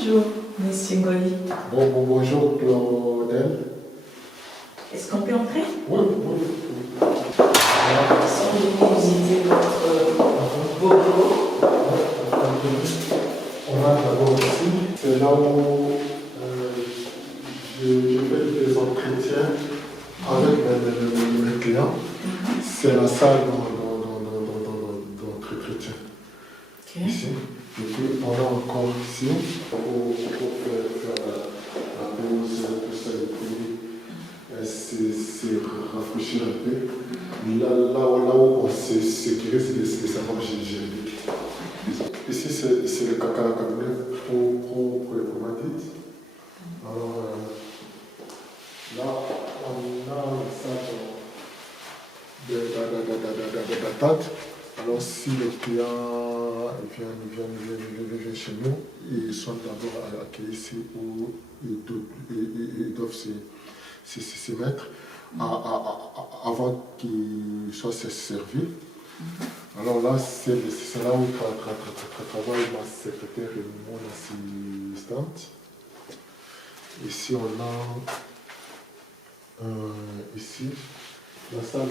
Bonjour, Monsieur Ngoli. Bonjour Claudel. Est-ce qu'on peut entrer? Oui, oui. Nous sommes venus visiter votre beau bureau. On va d'abord ici. C'est là où je fais des entretiens avec mes clients. C'est la salle d'entretien. Ok. Ici. Et puis on a encore ici pour faire la pause, tout ça, et puis c'est rafraîchir un peu. Là où on se sécurise, c'est les savoirs juridiques. Ici, c'est le cabinet pour les probatites. Alors là, on a une salle d'attente. Alors, si les clients viennent chez nous, ils sont d'abord accueillis ici où ils doivent se mettre avant qu'ils soient servis. Alors là, c'est là où travaille ma secrétaire et mon assistante. Ici, on a ici la salle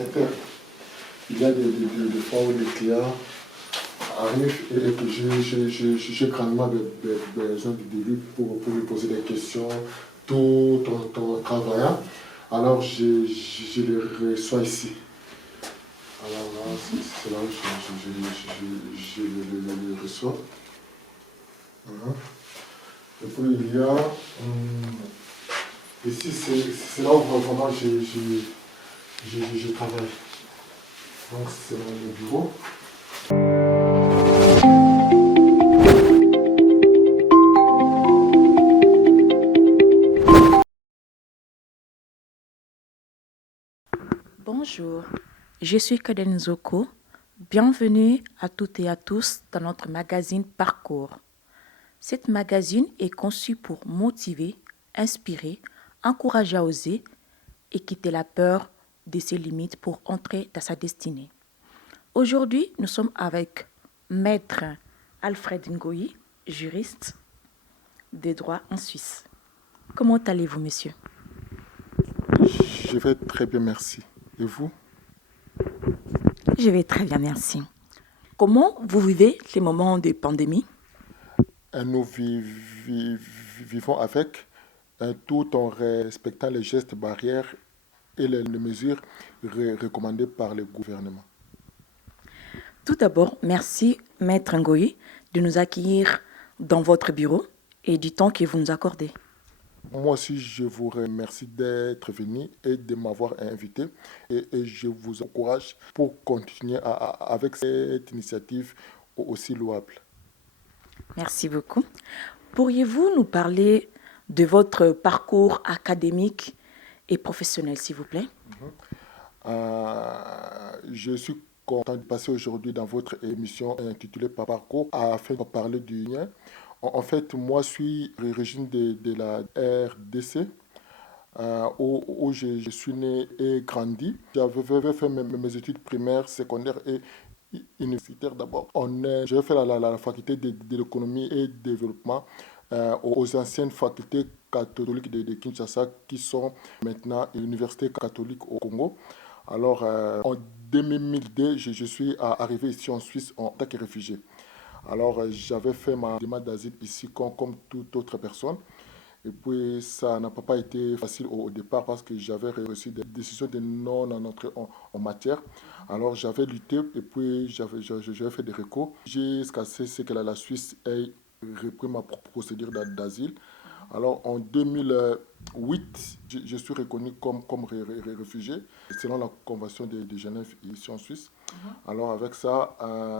interne. Il y a des fois où les clients arrivent et que j'ai grandement besoin de lui pour lui poser des questions tout en travaillant. Alors je les reçois ici. Alors là, c'est là où je les reçois. Et puis il y a ici, c'est là où vraiment je travaille. Donc c'est mon bureau. Bonjour, je suis Kaden Zoko. Bienvenue à toutes et à tous dans notre magazine Parcours. Cette magazine est conçue pour motiver, inspirer, encourager à oser et quitter la peur de ses limites pour entrer dans sa destinée. Aujourd'hui, nous sommes avec Maître Alfred Ngoyi, juriste de droit en Suisse. Comment allez-vous, monsieur? Je vais très bien, merci. Et vous? Je vais très bien, merci. Comment vous vivez les moments de pandémie? Nous vivons avec, tout en respectant les gestes barrières et les mesures recommandées par le gouvernement. Tout d'abord, merci, Maître Ngoyi, de nous accueillir dans votre bureau et du temps que vous nous accordez. Moi aussi, je vous remercie d'être venu et de m'avoir invité. Et je vous encourage pour continuer avec cette initiative aussi louable. Merci beaucoup. Pourriez-vous nous parler de votre parcours académique et professionnel, s'il vous plaît? Je suis content de passer aujourd'hui dans votre émission intitulée Parcours afin de parler du mien. En fait, moi, je suis origine de la RDC. Où je suis né et grandi. J'avais fait mes études primaires, secondaires et universitaires d'abord. J'ai fait la faculté de l'économie et du développement aux anciennes facultés catholiques de Kinshasa qui sont maintenant l'Université catholique au Congo. Alors, en 2002, je suis arrivé ici en Suisse en tant que réfugié. Alors, j'avais fait ma demande d'asile ici comme toute autre personne. Et puis, ça n'a pas été facile au départ parce que j'avais reçu des décisions de non en entrée en matière. Alors, j'avais lutté et puis j'avais fait des recours jusqu'à ce que la Suisse ait repris ma procédure d'asile. Alors, en 2008, je suis reconnu comme réfugié selon la Convention de Genève ici en Suisse. Alors, avec ça,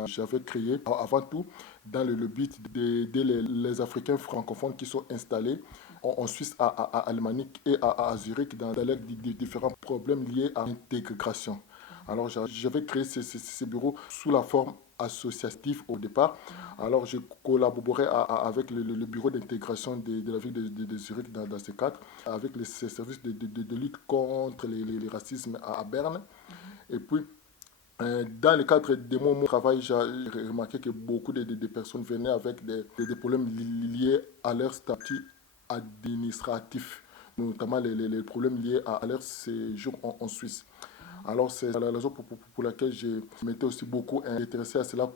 j'avais créé, avant tout, dans le but d'aider les Africains francophones qui sont installés en Suisse alémanique et à Zurich dans les différents problèmes liés à l'intégration. Alors, j'avais créé ces bureaux sous la forme associative au départ. Alors, je collaborais avec le bureau d'intégration de la ville de Zurich dans ces cadres, avec ces services de lutte contre les racismes à Berne. Et puis, Dans le cadre de mon travail, j'ai remarqué que beaucoup de personnes venaient avec des problèmes liés à leur statut administratif, notamment les problèmes liés à leur séjour en Suisse. Alors, c'est la raison pour laquelle je m'étais aussi beaucoup intéressé à cela,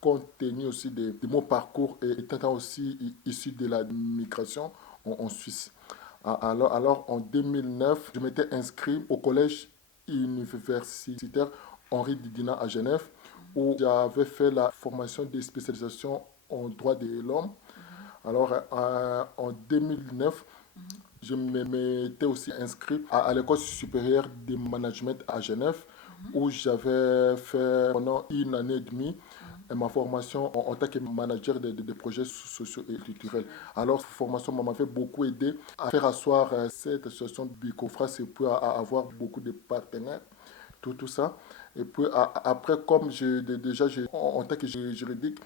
compte tenu aussi de mon parcours et étant aussi issu de la migration en Suisse. Alors, en 2009, je m'étais inscrit au collège universitaire Henri Didina à Genève, où j'avais fait la formation de spécialisation en droit de l'homme. Alors, en 2009, je m'étais aussi inscrit à l'école supérieure de management à Genève, où j'avais fait pendant une année et demie ma formation en tant que manager de projets sociaux et culturels. Alors, cette formation m'avait beaucoup aidé à faire asseoir cette association Bicofras et puis à avoir beaucoup de partenaires, tout ça. Et puis après, comme en tant que juridique,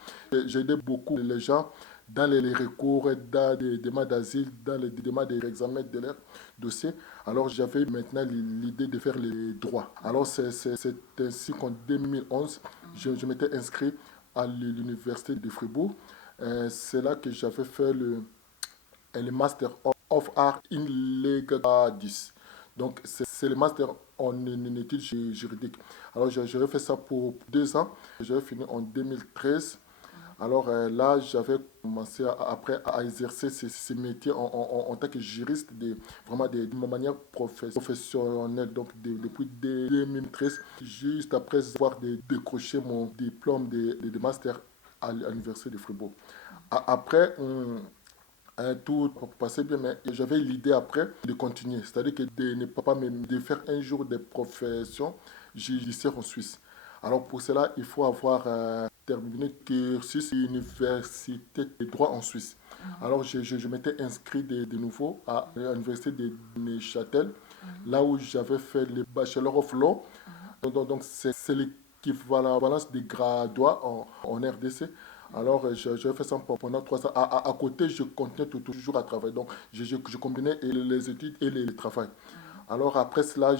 j'ai aidé beaucoup les gens dans les recours, dans les demandes d'asile, dans les demandes d'examen de leur dossier. Alors j'avais maintenant l'idée de faire les droits. Alors c'est ainsi qu'en 2011, je m'étais inscrit à l'université de Fribourg. C'est là que j'avais fait le Master of Art in Legal Studies. Donc, c'est le master en études juridiques. Alors, j'avais fait ça pour 2 ans. J'avais fini en 2013. Alors là, j'avais commencé après à exercer ces métiers en tant que juriste, vraiment de manière professionnelle. Donc, depuis 2013, juste après avoir décroché mon diplôme de master à l'université de Fribourg. Après, tout passait bien, mais j'avais l'idée après de continuer, c'est-à-dire que de ne pas de faire un jour de profession judiciaire en Suisse. Alors pour cela, il faut avoir terminé le cursus université de droit en Suisse. Alors je m'étais inscrit de nouveau à l'université de Neuchâtel, là où j'avais fait le Bachelor of Law. Donc c'est l'équivalence des graduats en RDC. Alors, j'ai fait ça pendant 3 ans. À côté, je continuais toujours à travailler. Donc, je combinais les études et le travail. Alors, après cela,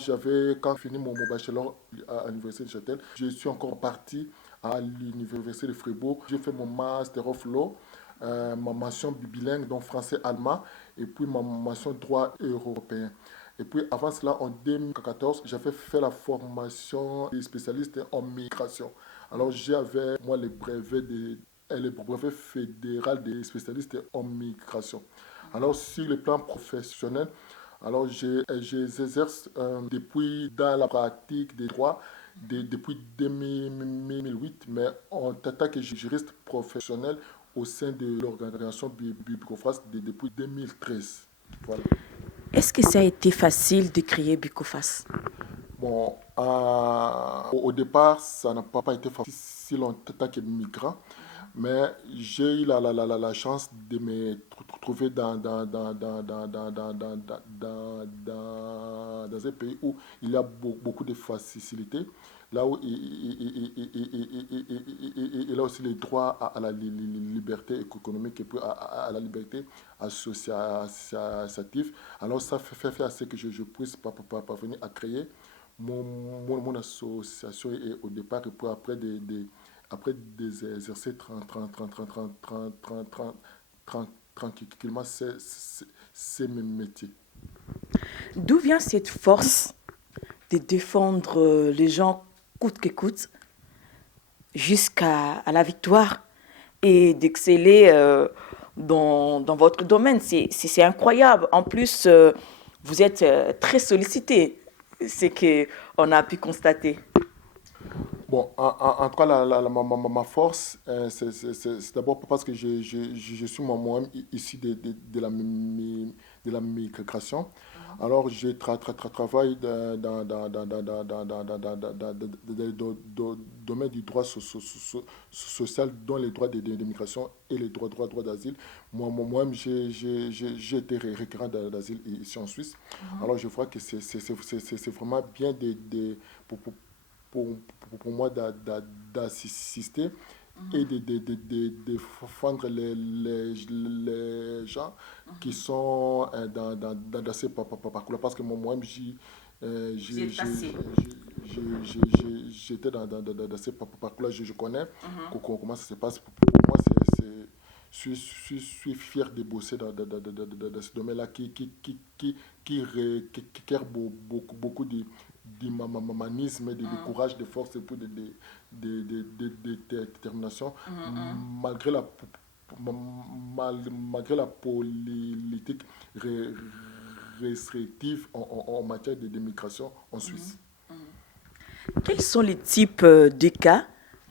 quand j'ai fini mon bachelor à l'Université de Châtel, je suis encore parti à l'Université de Fribourg. J'ai fait mon Master of Law, ma mention bilingue, donc français-allemand, et puis ma mention droit européen. Et puis avant cela, en 2014, j'avais fait la formation des spécialistes en migration. Alors j'avais, moi, le brevet fédéral des spécialistes en migration. Alors sur le plan professionnel, alors j'exerce depuis dans la pratique des droits depuis 2008, mais en tant que juriste professionnel au sein de l'organisation Bicofras depuis 2013. Voilà. Est-ce que ça a été facile de créer Bicofas? Bon, au départ, ça n'a pas été facile en tant que migrant, mais j'ai eu la chance de me trouver dans un pays où il y a beaucoup de facilités, là où il a aussi les droits à la liberté économique et puis à la liberté associative. Alors ça fait à ce que je puisse parvenir à créer mon association et au départ et puis après des exercer tranquillement c'est mes métiers. D'où vient cette force de défendre les gens coûte que coûte jusqu'à la victoire et d'exceller dans votre domaine? C'est incroyable. En plus, vous êtes très sollicité, c'est qu'on a pu constater. Bon, en tout cas, ma force, c'est d'abord parce que je suis moi-même issu de la migration. Alors, je travaille dans le domaine du droit social, dont les droits de migration et les droits d'asile. Moi-même, j'ai été requérant d'asile ici en Suisse. Alors, je vois que c'est vraiment bien pour moi d'assister et de défendre les gens qui sont dans ces parcours-là. Parce que moi-même, j'étais dans ce parcours-là, je connais comment ça se passe. Pour moi, je suis fier de bosser dans ce domaine-là qui requiert beaucoup d'humanisme, de courage, de force et de détermination, malgré malgré la politique restrictive en matière de migration en Suisse. Quels sont les types de cas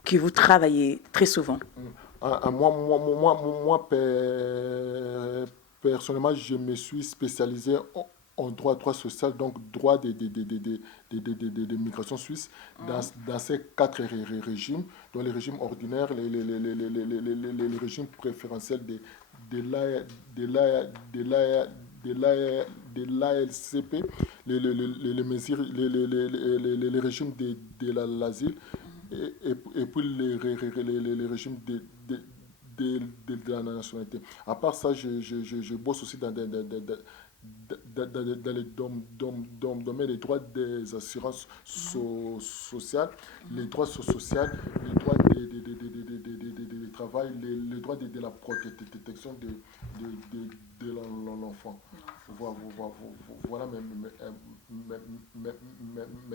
que vous travaillez très souvent? Moi, personnellement, je me suis spécialisé en droit social, donc droit de migration suisse, dans ces quatre régimes, dans les régimes ordinaires, les régimes préférentiels de l'ALCP, les régimes l'asile, et puis les régimes de la nationalité. À part ça, je bosse aussi dans le domaine des droits des assurances sociales, les droits sociaux, les droits de travail, les droits de la protection de l'enfant. Voilà mes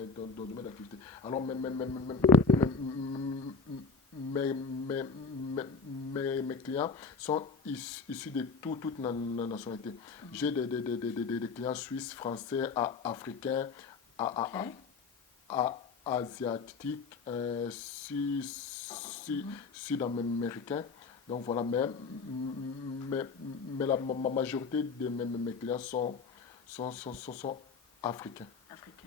domaines d'activité. Alors, mes clients sont issus de toute nationalité. J'ai des clients suisses, français, africains, asiatiques, sud-américains. Donc voilà, mais la majorité de mes clients sont africains. Africain.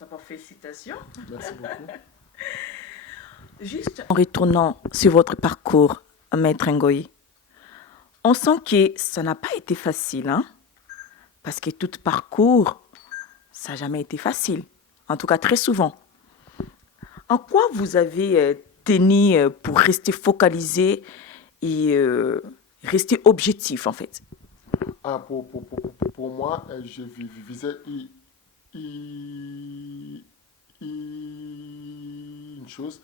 D'abord, félicitations. Merci beaucoup. Juste en retournant sur votre parcours, Maître Ngoyi, on sent que ça n'a pas été facile, hein? Parce que tout parcours, ça n'a jamais été facile. En tout cas, très souvent. En quoi vous avez tenu pour rester focalisé et rester objectif, en fait? Pour moi, je visais une chose,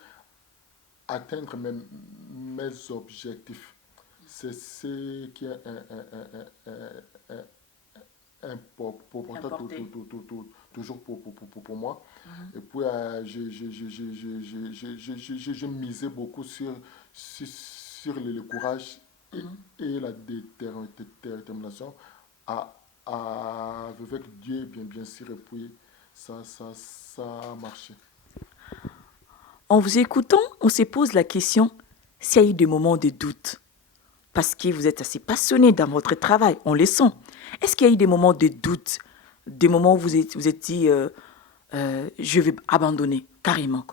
atteindre mes objectifs. C'est ce qui est important toujours pour moi. Et puis, je misais beaucoup sur le courage et la détermination avec Dieu, bien sûr, et puis ça a marché. En vous écoutant, on se pose la question s'il y a eu des moments de doute. Parce que vous êtes assez passionné dans votre travail, on le sent. Est-ce qu'il y a eu des moments de doute, des moments où vous êtes dit je vais abandonner carrément?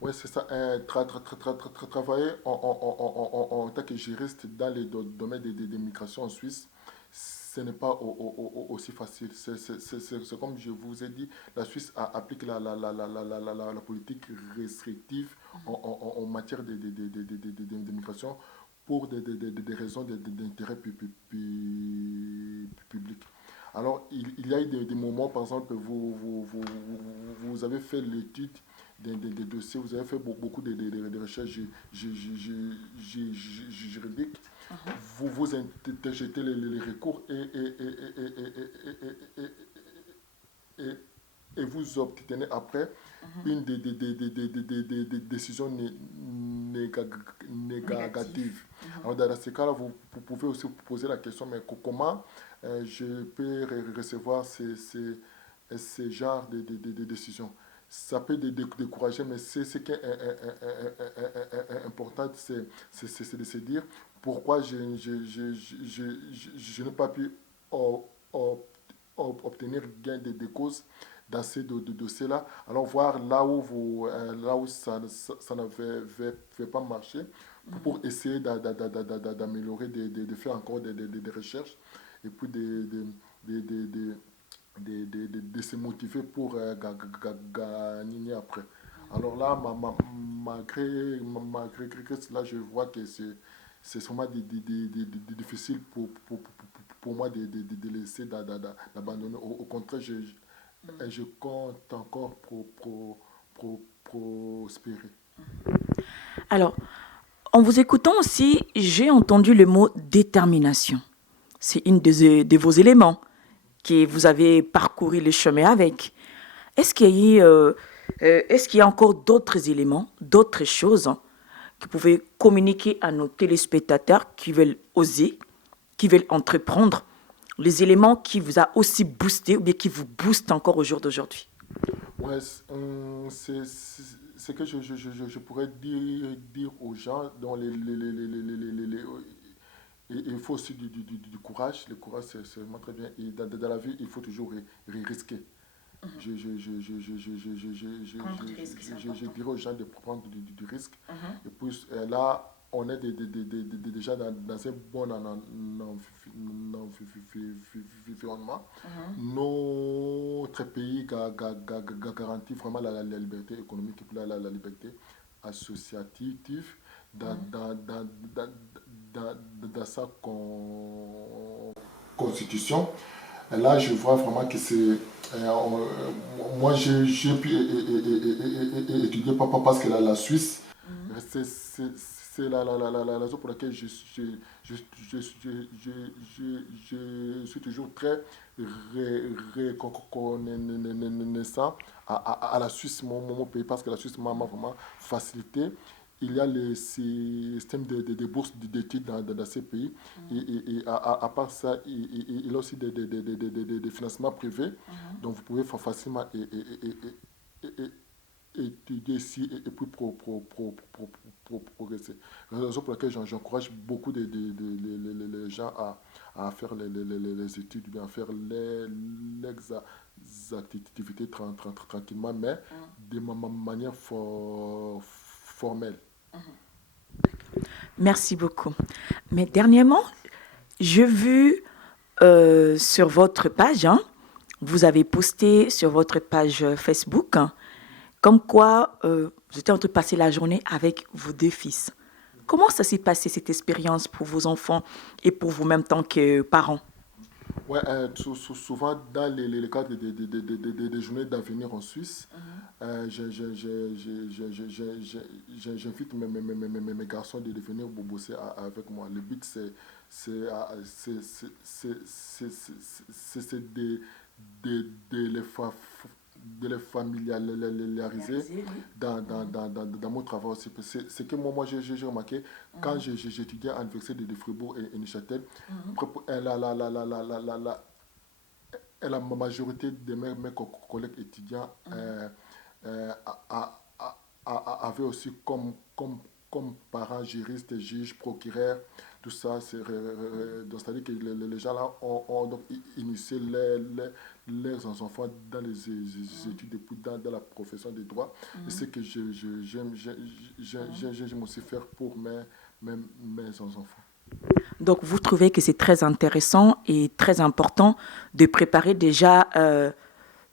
Oui, c'est ça. Travailler en tant que juriste dans le domaine des migrations en Suisse, ce n'est pas aussi facile. C'est comme je vous ai dit, la Suisse applique la politique restrictive en matière de migration pour des raisons d'intérêt public. Alors, il y a eu des moments, par exemple, vous avez fait l'étude des dossiers, vous avez fait beaucoup de recherches juridiques, vous interjetez les recours et vous obtenez après une des décisions négatives. Alors dans ce cas-là, vous pouvez aussi vous poser la question, mais comment je peux recevoir ces genres de décisions? Ça peut décourager, mais ce qui est important, c'est de se dire pourquoi je n'ai pas pu obtenir gain de cause dans ces dossiers-là. Alors voir là où ça n'avait pas marché pour essayer d'améliorer, de faire encore des recherches et puis de se motiver pour gagner après. Alors là, malgré cela, je vois que c'est vraiment difficile pour moi de laisser d'abandonner. Au contraire, et je compte encore prospérer. Alors, en vous écoutant aussi, j'ai entendu le mot détermination. C'est une de vos éléments que vous avez parcouru le chemin avec. Est-ce qu'il y a encore d'autres éléments, d'autres choses que vous pouvez communiquer à nos téléspectateurs qui veulent oser, qui veulent entreprendre, les éléments qui vous a aussi boosté ou bien qui vous boostent encore au jour d'aujourd'hui? Ouais, c'est que je pourrais dire aux gens dont il faut aussi du courage. Le courage, c'est vraiment très bien. Et dans la vie, il faut toujours risquer. Prendre du risque, c'est Je important. dirais aux gens de prendre du risque. Et puis là, on est déjà dans un bon environnement. Notre pays garantit vraiment la liberté économique et puis la liberté associative dans sa constitution. Et là, je vois vraiment que c'est... moi, j'ai pu étudier parce que la Suisse, c'est la raison pour laquelle je suis toujours très reconnaissant à la Suisse, mon pays, parce que la Suisse m'a vraiment facilité. Il y a les systèmes de bourses d'études dans ces pays. Et à part ça, il y a aussi des financements privés. Donc, vous pouvez facilement étudier ici et puis progresser. C'est la raison pour laquelle j'encourage beaucoup les gens à faire les études, bien à faire les activités tranquillement, mais de manière formelle. Merci beaucoup. Mais dernièrement, j'ai vu sur votre page, vous avez posté sur votre page Facebook, comme quoi vous étiez en train de passer la journée avec vos deux fils. Comment ça s'est passé cette expérience pour vos enfants et pour vous-même tant que parents? Ouais, souvent dans les cadres des journées d'avenir en Suisse, j'invite mes garçons de venir bosser avec moi. Le but, c'est de de les familiariser Réalisé, oui. dans mon travail aussi. C'est que moi j'ai remarqué, quand j'étudiais à l'université de Fribourg et Neuchâtel, la majorité de mes collègues étudiants euh, a- avaient aussi comme parents juristes, juges, procureurs, tout ça. Donc, c'est-à-dire que les gens là ont donc initié leurs enfants dans les études, depuis dans la profession des droits. Et c'est que j'aime aussi faire pour mes enfants. Donc, vous trouvez que c'est très intéressant et très important de préparer déjà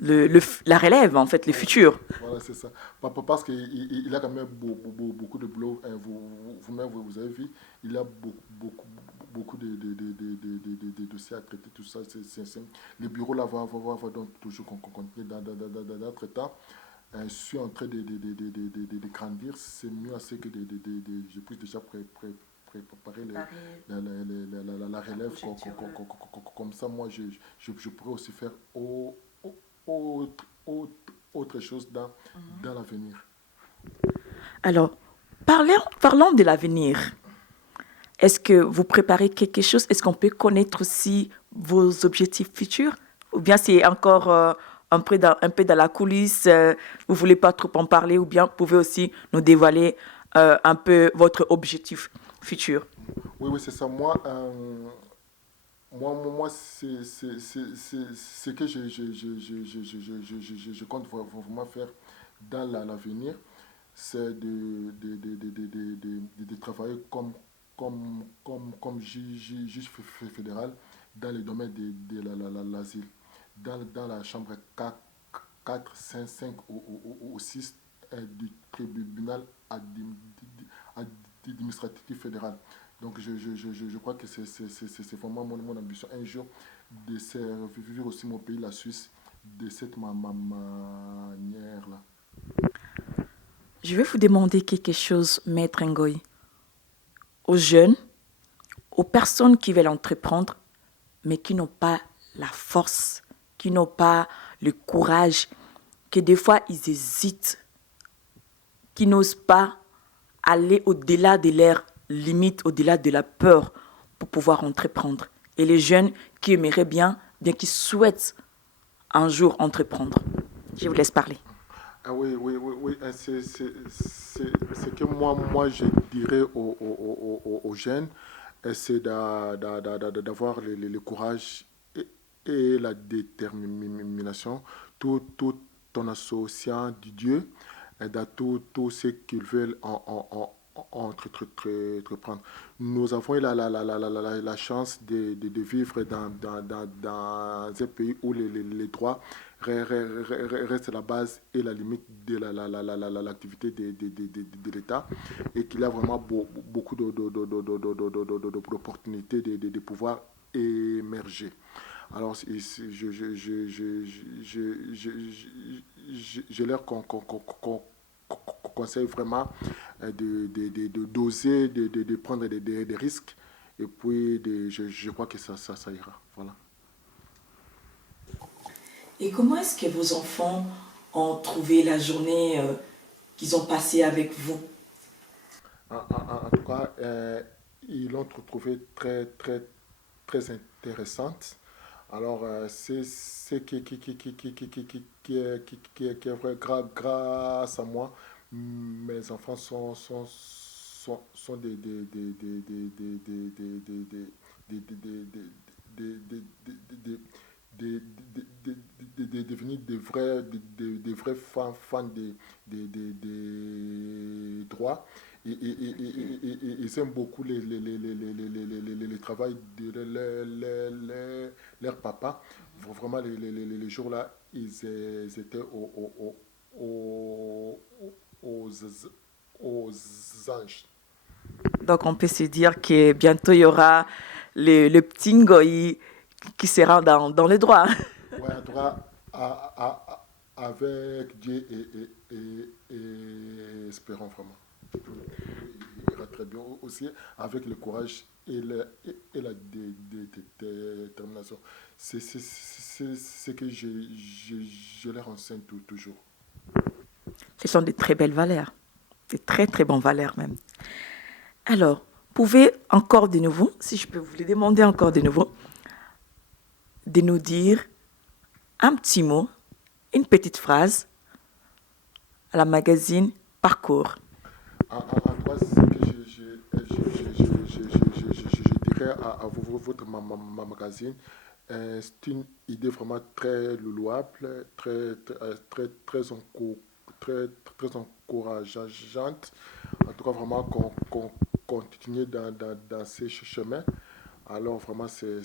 la relève, en fait, le futur. Voilà, c'est ça. Parce qu'il il a quand même beaucoup de boulot. Vous-même, vous avez vu, il y a beaucoup de dossiers à traiter, tout ça. Le bureau là va donc toujours continuer dans notre temps. Je suis en train de grandir. C'est mieux assez que je puisse déjà préparer la relève. Comme ça, moi, je pourrais aussi faire autre, autre, autre chose dans l'avenir. Alors, parlons de l'avenir. Est-ce que vous préparez quelque chose? Est-ce qu'on peut connaître aussi vos objectifs futurs? Ou bien c'est encore un peu dans la coulisse, vous ne voulez pas trop en parler, ou bien vous pouvez aussi nous dévoiler un peu votre objectif futur? Oui, oui, c'est ça. Moi c'est que je compte vraiment faire dans l'avenir, c'est de travailler comme juge fédéral dans le domaine de l'asile, dans la chambre 4 5 ou 6 du tribunal administratif fédéral. Donc je crois que c'est vraiment mon ambition un jour de servir aussi mon pays, la Suisse, de cette manière-là. Je vais vous demander quelque chose, Maître Ngoy. Aux jeunes, aux personnes qui veulent entreprendre, mais qui n'ont pas la force, qui n'ont pas le courage, que des fois ils hésitent, qui n'osent pas aller au-delà de leurs limites, au-delà de la peur pour pouvoir entreprendre. Et les jeunes qui aimeraient bien qui souhaitent un jour entreprendre. Je vous laisse parler. Ah oui, c'est que moi, je dirais aux jeunes, c'est d'avoir le courage et la détermination, tout en associant du Dieu dans tout ce qu'ils veulent entreprendre. Nous avons eu la chance de vivre dans un pays où les droits restent la base et la limite de l'activité de l'État et qu'il y a vraiment beaucoup d'opportunités de pouvoir émerger. Alors, je leur conseille vraiment d'oser, de prendre des risques. Et puis, je crois que ça ira. Voilà. Et comment est-ce que vos enfants ont trouvé la journée qu'ils ont passée avec vous? En tout cas, ils l'ont trouvé très intéressante. Alors, c'est ce qui est vrai. Grâce à moi, mes enfants sont devenir des vrais fans des droits. Ils aiment beaucoup le travail de leur papa. Vraiment, les jours-là, ils étaient aux anges. Donc on peut se dire que bientôt il y aura le petit Ngoy qui sera dans les droits. Oui, en tout cas, avec Dieu et espérons vraiment. Il ira très bien aussi avec le courage et la détermination. C'est ce que je leur enseigne toujours. Ce sont de très belles valeurs, de très très bonnes valeurs même. Alors, pouvez encore de nouveau, si je peux vous le demander encore de nouveau, de nous dire un petit mot, une petite phrase à la magazine Parcours. En toi, c'est ce que je dirais à votre magazine. C'est une idée vraiment très louable, très encourageante. En tout cas, vraiment qu'on continue dans ces chemins. Alors, vraiment, c'est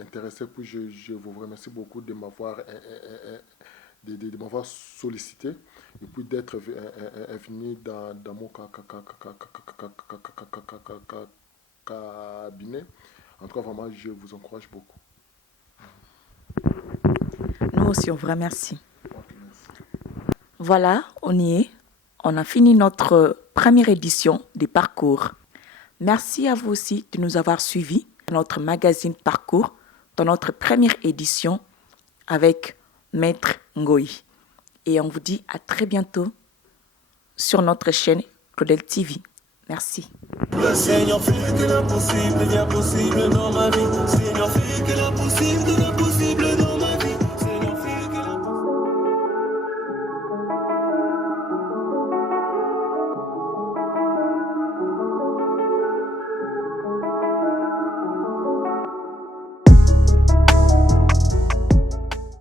intéressant. Puis, je vous remercie beaucoup de m'avoir sollicité et puis d'être venu dans mon cabinet. En tout cas, vraiment, je vous encourage beaucoup. Nous aussi, on vous remercie. Voilà, on y est. On a fini notre première édition des Parcours. Merci à vous aussi de nous avoir suivis dans notre magazine Parcours, dans notre première édition avec Maître Ngoy. Et on vous dit à très bientôt sur notre chaîne Claudel TV. Merci. Le Seigneur fait que l'impossible devient possible dans ma vie. Seigneur fait que l'impossible devient possible.